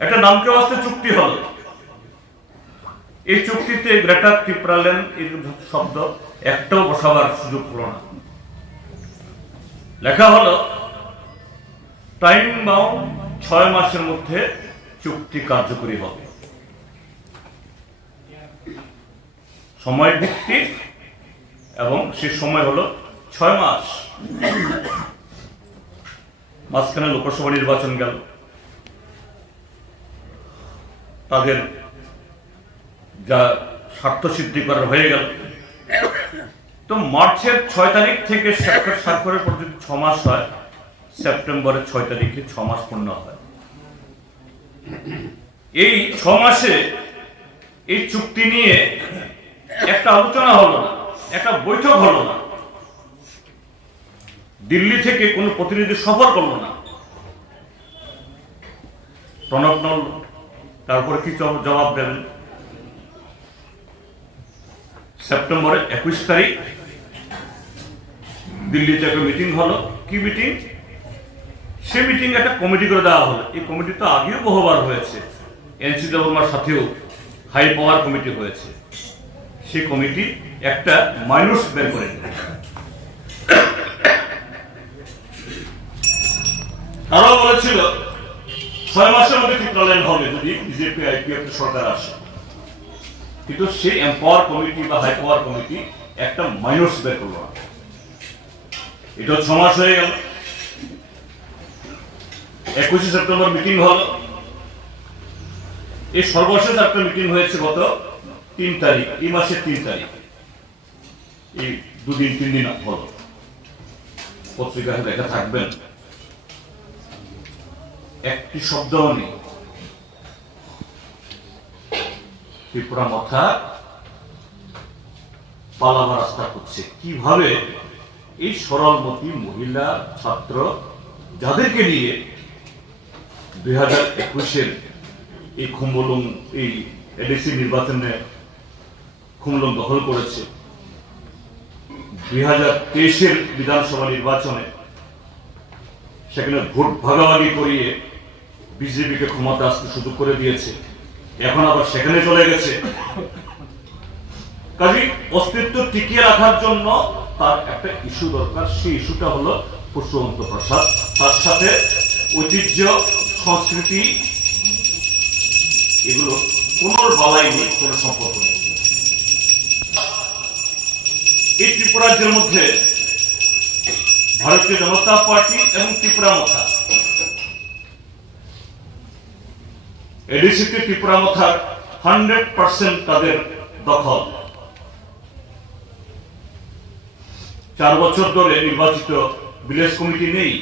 একটা নামকে বাস্তে চুক্তি হলো। এই চুক্তিতে গ্রেটার ত্রিপুরাল্যান্ড এই শব্দ একটাও বসাবার সুযোগ হলো না। লেখা হলো টাইম বাউন্ড 6 মাসের মধ্যে চুক্তি কার্যকরী হবে। সময় ভিত্তিক এবং সে সময় হলো 6 মাস। মাঝখানে লোকসভা নির্বাচন গেল, তাদের যা স্বার্থ সিদ্ধি করার হয়ে গেল। তো মার্চের 6 তারিখ থেকে স্বাক্ষরের পর যদি 6 মাস হয়, সেপ্টেম্বরের 6 তারিখে 6 মাস পূর্ণ হয়। এই 6 মাসে এই চুক্তি নিয়ে একটা আলোচনা হলো না, একটা বৈঠক হলো না, দিল্লি থেকে কোনো প্রতিনিধি সফর করলো না। প্রণব নল তারপরে কি জবাব দেবেন? সেপ্টেম্বরের 21 তারিখ দিল্লিতে একটা মিটিং হলো। কি মিটিং? সে মিটিং একটা কমিটি করে দেওয়া হলো। এই কমিটি তো আগেও বহুবার হয়েছে, এনসি দেববর্মার সাথেও হাই পাওয়ার কমিটি হয়েছে। সেই কমিটি একটা মাইনস বের করে দিল। তারাও বলেছিল 6 মাসের মধ্যে ত্রিপুরাল্যান্ড হবে যদি বিজেপি আইপিএফ সরকার আসে। কিন্তু সেই এম্পাওয়ার কমিটি বা হাই পাওয়ার কমিটি একটা মাইনস বের করলো না। এটা 6 মাস হয়ে গেল। 21 সেপ্টেম্বর মিটিং হলো। এই সর্বশেষ একটা মিটিং হয়েছে গত 3 তারিখ, এই মাসের 3 তারিখ। এই 2-3 দিন হলো। পত্রিকায় লেখা থাকবেন, একটি শব্দও নেই ত্রিপুরা মাথা পালাবার রাস্তা করছে। কিভাবে এই সরলমতি মহিলা ছাত্র যাদেরকে নিয়ে 2021-এর এই খুমলুং এই এডিসি নির্বাচনে খুমলুং দখল করেছে, 2023-এর বিধানসভা নির্বাচনে সেখানে ভোট ভাগাভাগি করিয়ে বিজেপিকে ক্ষমতা আসতে সুযোগ করে দিয়েছে, এখন আবার সেখানে চলে গেছে। কাজে অস্তিত্ব টিকিয়ে রাখার জন্য তার একটা ইস্যু দরকার। সেই ইস্যুটা হলো পুষ্পবন্ত প্রসাদ। তার সাথে ঐতিহ্য, সংস্কৃতি, এগুলো কোনো বালাই নেই, কোনো সম্পর্ক নেই। এই ত্রিপুরা রাজ্যের মধ্যে ভারতীয় জনতা পার্টি এবং ত্রিপুরা মথা, এডিসিতে ত্রিপুরা মথার 100% তাদের দখল। 4 বছর ধরে নির্বাচিত ভিলেজ কমিটি নেই।